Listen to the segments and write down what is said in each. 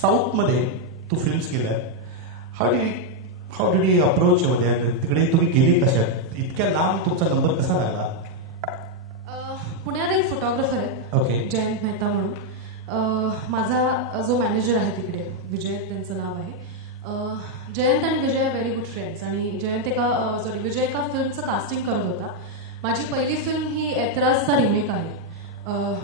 साऊथमध्ये तू फिल्म्स केल्या, how did you approach मध्ये तिकडे तुम्ही गेली कशात? इतक्या लांब तुमचा नंबर कसा लागला? पुण्यात एक फोटोग्राफर आहे, ओके, जयंत मेहता म्हणून. माझा जो मॅनेजर आहे तिकडे, विजय त्यांचं नाव आहे. जयंत आणि विजय आर व्हेरी गुड फ्रेंड्स. आणि विजय एका फिल्मचं कास्टिंग करत होता. माझी पहिली फिल्म ही ऐतराजचा रिमेक आहे.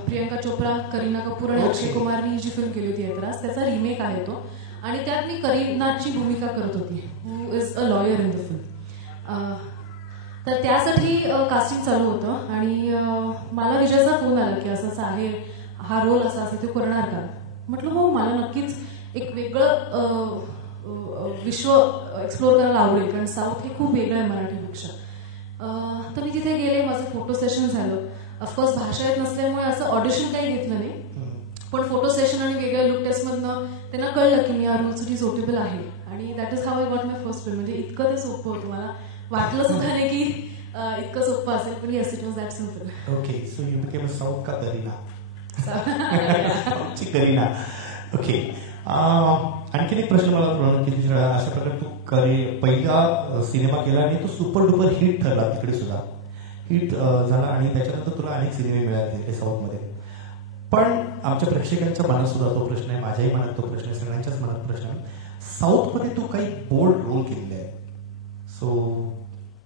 प्रियंका चोप्रा, करीना कपूर आणि अक्षय कुमारनी जी फिल्म केली होती ऐतराज, त्याचा रिमेक आहे तो. आणि त्यात मी करीनाची भूमिका करत होती, who is a lawyer in the film. तर त्यासाठी कास्टिंग चालू होतं आणि मला विजयचा फोन आला की असं आहे, हा रोल असा असेल, तो करणार का? म्हटलं हो, मला नक्कीच एक वेगळं विश्व एक्सप्लोर करायला आवडेल, कारण साऊथ हे खूप वेगळं आहे मराठीपेक्षा. तर मी तिथे गेले, माझं फोटो सेशन झालं. ऑफकोर्स भाषा येत नसल्यामुळे असं ऑडिशन काही घेतलं नाही, पण फोटो सेशन आणि वेगळ्या लुक टेस्टमधनं त्यांना कळलं की मी या रोलसाठी सुटेबल आहे. आणि that is how I got my first film. म्हणजे इतकं ते सोपं होतं, मला वाटलं सुद्धा नाही की इतकं सोपं असेल, पण yes, it was that simple. Okay, so you became a south का करीना? साऊथची करीना. ओके, आणखीन एक प्रश्न मला की अशा प्रकारे तू पहिला सिनेमा केला आणि तो सुपर डुपर हिट ठरला, तिकडे सुद्धा हिट झाला आणि त्याच्यानंतर तुला अनेक सिनेमे मिळाले तिकडे साऊथमध्ये. पण आमच्या प्रेक्षकांच्या मनात सुद्धा तो प्रश्न आहे, माझ्याही मनात तो प्रश्न आहे, सगळ्यांच्याच मनात प्रश्न आहे. साऊथमध्ये तू काही बोल्ड रोल केलेले आहे, so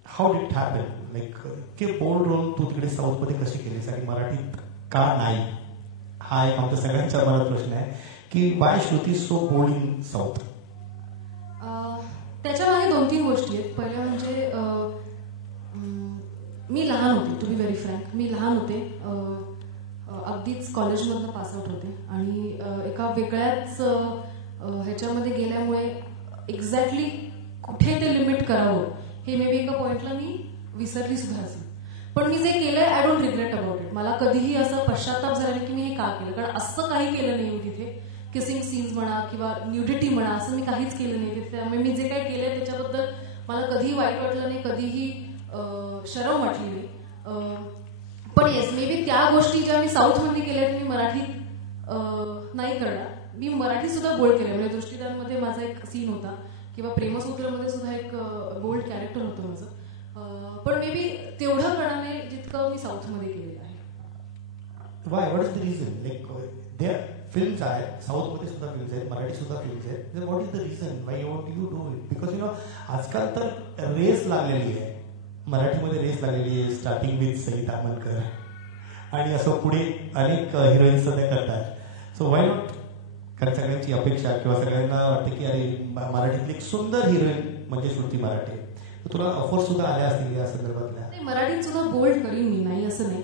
how did it happen? Like की बोल्ड रोल तू तिकडे साऊथमध्ये कसे केलेस आणि मराठीत का नाही? हा एक आमच्या सगळ्यांच्या मनात प्रश्न आहे की why Shruti so bold in south? त्याच्या मागे 2-3 गोष्टी आहेत. पहिल्या म्हणजे मी लहान होते, टू बी व्हेरी फ्रँक. मी लहान होते, अगदीच कॉलेजमधनं पासआउट होते आणि एका वेगळ्याच ह्याच्यामध्ये गेल्यामुळे एक्झॅक्टली कुठे ते लिमिट करावं हे मे बी एका पॉइंटला मी विसरली सुद्धा असेल. पण मी जे केलंय, I don't regret about it. मला कधीही असं पश्चाताप झाला नाही की मी हे का केलं, कारण असं काही केलं नाही मी तिथे. किसिंग सीन्स म्हणा किंवा न्यूडिटी म्हणा, असं मी काहीच केलं नाही तिथे. त्यामुळे मी जे काही केलंय त्याच्याबद्दल मला कधीही वाईट वाटलं नाही, कधीही शरम वाटली नाही. पण येस, मे बी त्या गोष्टी ज्या मी साऊथमध्ये केल्या मी मराठीत नाही करणार. मी मराठी सुद्धा बोल्ड केलं. म्हणजे दृष्टीदानमध्ये माझा एक सीन होता किंवा प्रेमसूत्रमध्ये सुद्धा एक बोल्ड कॅरेक्टर होतं माझं. पण मे बी तेवढं करणार नाही जितकं मी साऊथमध्ये केलेलं आहे. Why, what is the reason? Like their films आहेत, साऊथमध्ये सुद्धा फिल्म्स आहेत, मराठी सुद्धा फिल्म्स आहेत. Then what is the reason why you want you do it? Because you know आजकाल तर रेस लागलेली आहे, मराठीमध्ये रेस लागलेली आहे, स्टार्टिंग विथ सरिता मनकर आणि असं पुढे अनेक हिरोईन्स ते करतात. So why not? कारण सगळ्यांची अपेक्षा किंवा सगळ्यांना वाटतं की अरे मराठीतली एक सुंदर हिरोईन म्हणजे श्रुती मराठे. तर तुला ऑफर सुद्धा आल्या असतील या संदर्भातल्या? मराठीत सुद्धा बोल्ड करीन मी, नाही असं नाही.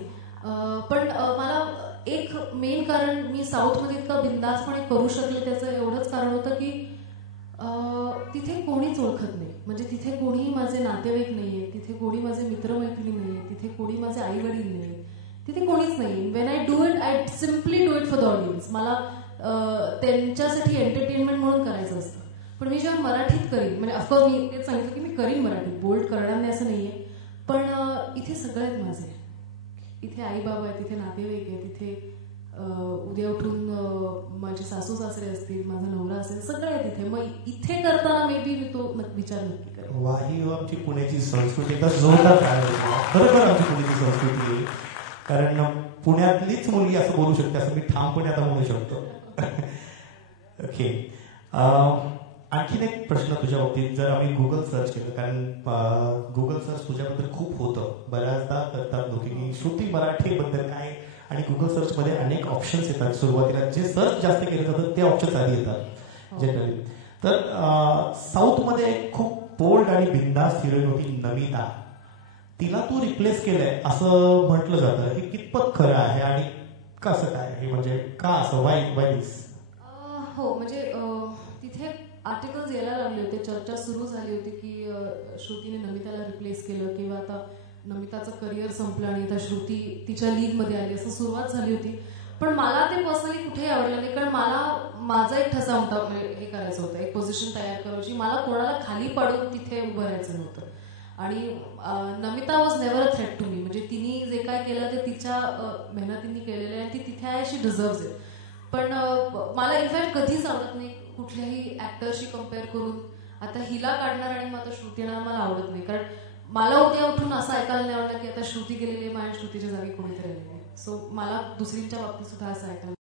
पण मला एक मेन कारण मी साऊथमध्ये इतका बिंदासपणे करू शकले त्याचं एवढंच कारण होतं की तिथे कोणीच ओळखत नाही. म्हणजे तिथे कोणीही माझे नातेवाईक नाहीये, तिथे कोणी माझे मित्रमैत्रिणी नाहीये, तिथे कोणी माझे आई वडील नाहीये, तिथे कोणीच नाही. When I do it, I simply do it for the audience. मला त्यांच्यासाठी एंटरटेनमेंट म्हणून करायचं असतं. पण मी जेव्हा मराठीत करीन, म्हणजे ऑफकोर्स मी तेच सांगितलं की मी करीन मराठीत, बोल्ड करणार नाही असं नाहीये, पण इथे सगळे आहेत माझे. इथे आई बाबा आहे, तिथे नातेवाईक आहे, तिथे उद्या उठून माझे सासू सासरे असतील, माझा नवरा असेल, सगळे आहे तिथे. मग इथे करताना मे बी मी तो विचार नक्की करेन. वाही आमची पुण्याची संस्कृती तर जोरदार खरोखर आमची पुण्याची संस्कृती, कारण पुण्यातलीच मुलगी असं बोलू शकते असं मी ठामपणे आता बोलू शकतो. ओके, आणखीन एक प्रश्न तुझ्या बाबतीत. जर आम्ही गुगल सर्च केलं, कारण गुगल सर्च तुझ्याबद्दल खूप होतं, बऱ्याचदा करतात लोक की श्रुती मराठे बद्दल काय, आणि गुगल सर्च मध्ये अनेक ऑप्शन्स येतात. सुरुवातीला जे सर्च जास्त केले जातात ते ऑप्शन्स आधी येतात जनरली. तर साऊथमध्ये खूप बोल्ड आणि बिंदास हिरोईन होती नमिता, तिला तू रिप्लेस केलंय असं म्हटलं जातं. हे कितपत खरं आहे आणि कसं काय, हे म्हणजे का असं, वाय दिस? हो, म्हणजे तिथे आर्टिकल्स यायला लागले होते, चर्चा सुरू झाली होती की श्रुतीने नमिताला रिप्लेस केलं किंवा आता नमिताचं करिअर संपलं आणि आता श्रुती तिच्या लीगमध्ये आली, असं सुरुवात झाली होती. पण मला ते पर्सनली कुठेही आवडलं नाही, कारण मला माझा एक ठसा होता, हे करायचं होतं, एक पोझिशन तयार करायची. मला कोणाला खाली पाडून तिथे उभं राहायचं नव्हतं. आणि Namita was never a threat to me. म्हणजे तिने जे काय केलं ते तिच्या मेहनतीने केलेलं आहे आणि ती तिथे आहे, शी डिझर्व्स इट. पण मला इनफॅक्ट कधीच आवडत नाही कुठल्याही ऍक्टरशी कम्पेअर करून आता हिला काढणार आणि मग आता श्रुती येणार मला आवडत नाही. कारण मला उद्या उठून असं ऐकायला नाही आवडलं की आता श्रुती गेलेली आहे आणि श्रुतीच्या जागी कोणीतरी आलेली आहे. सो मला दुसरींच्या बाबतीत सुद्धा असं ऐकायला